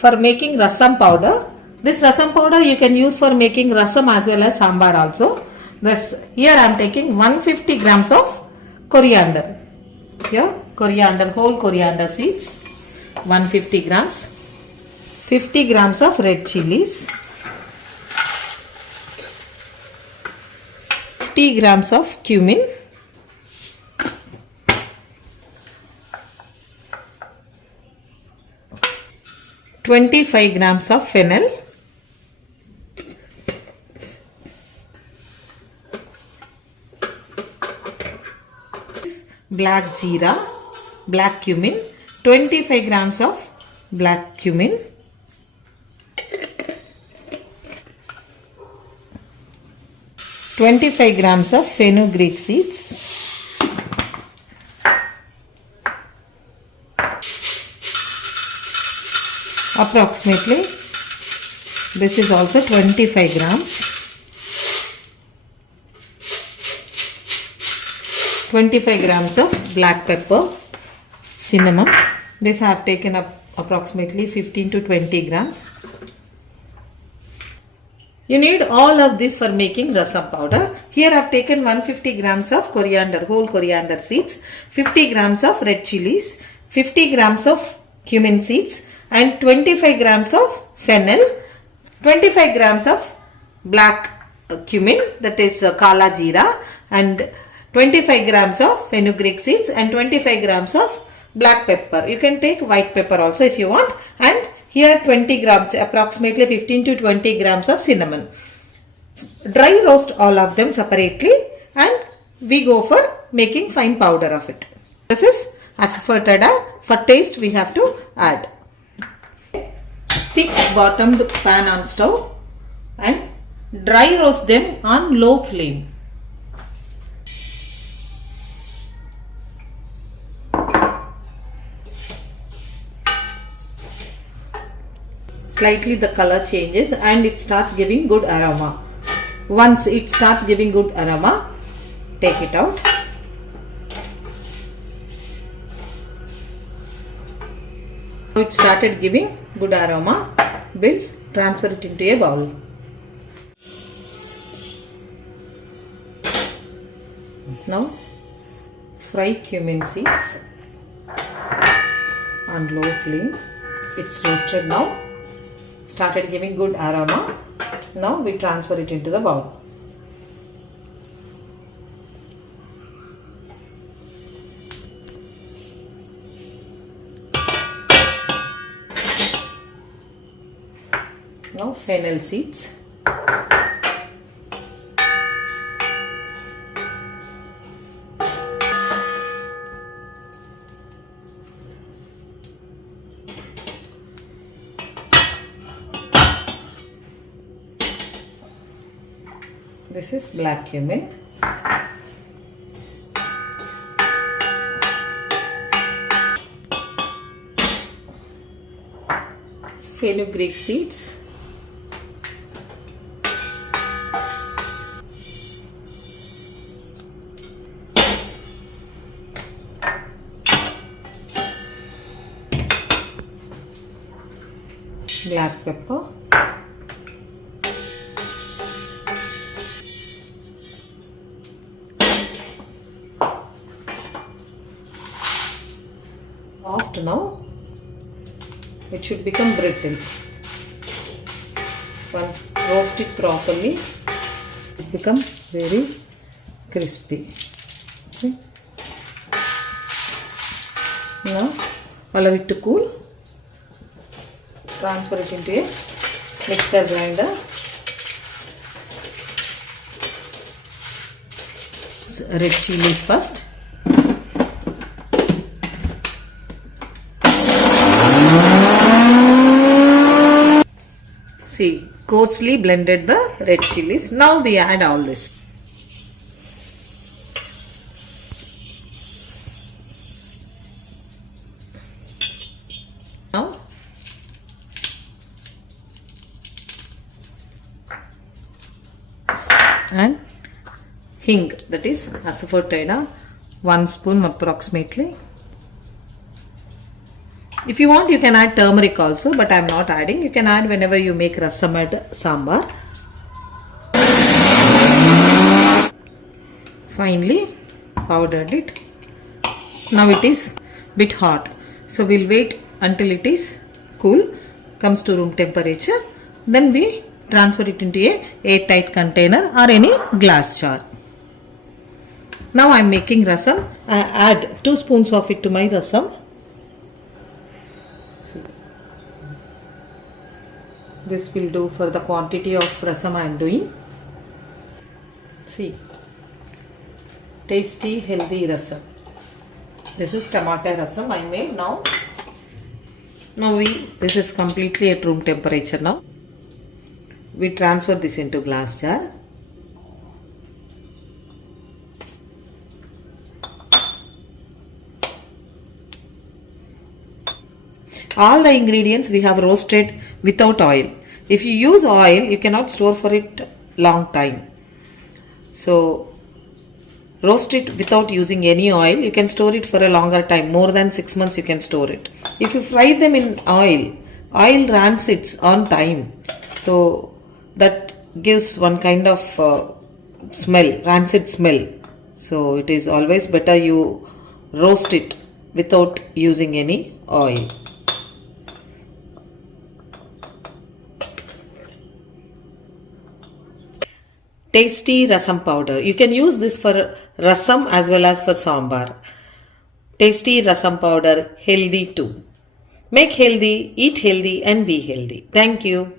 for making rasam powder. This rasam powder you can use for making rasam as well as sambar also. Here I am taking 150 grams of coriander. Here coriander, whole coriander seeds, 150 grams. 50 grams of red chilies. 50 grams of cumin. 25 grams of fennel. Black jeera, black cumin, 25 grams of black cumin. 25 grams of fenugreek seeds. Approximately this is also 25 grams. 25 grams of black pepper. Cinnamon, this I have taken up approximately 15 to 20 grams. You need all of this for making rasam powder. Here I have taken 150 grams of coriander, whole coriander seeds, 50 grams of red chilies, 50 grams of cumin seeds, and 25 grams of fennel, 25 grams of black cumin, that is kala jeera, and 25 grams of fenugreek seeds and 25 grams of black pepper. You can take white pepper also if you want, and here 20 grams, approximately 15 to 20 grams of cinnamon. Dry roast all of them separately and we go for making fine powder of it. This is asafoetida. For taste we have to add thick bottomed pan on stove and dry roast them on low flame. Slightly the color changes and it starts giving good aroma. Once it starts giving good aroma, take it out. Now it started giving good aroma, we'll transfer it into a bowl. Now fry cumin seeds on low flame. It's roasted now. Started giving good aroma. Now we transfer it into the bowl. Now fennel seeds. This is black cumin. Fenugreek seeds. Black pepper. Soft now, it should become brittle. Once roast it properly, it's become very crispy. See? Now allow it to cool. Transfer it into a mixer grinder. Red chilies first. See, coarsely blended the red chilies. Now we add all this. Now and hing, that is asafoetida, 1 spoon approximately. If you want, you can add turmeric also, but I am not adding. You can add whenever you make rasam and sambar. Finely powdered it. Now it is bit hot, so we'll wait until it is cool, comes to room temperature. Then we transfer it into a airtight container or any glass jar. Now I am making rasam. I add 2 spoons of it to my rasam. This will do for the quantity of rasam I am doing. See, tasty healthy rasam. This is tomato rasam I made now. This is completely at room temperature now. We transfer this into glass jar. All the ingredients we have roasted without oil. If you use oil, you cannot store for it long time. So roast it without using any oil. You can store it for a longer time. More than 6 months you can store it. If you fry them in oil rancid on time. So that gives one kind of smell, rancid smell. So it is always better you roast it without using any oil. Tasty rasam powder. You can use this for rasam as well as for sambar. Tasty rasam powder, healthy too. Make healthy, eat healthy and be healthy. Thank you.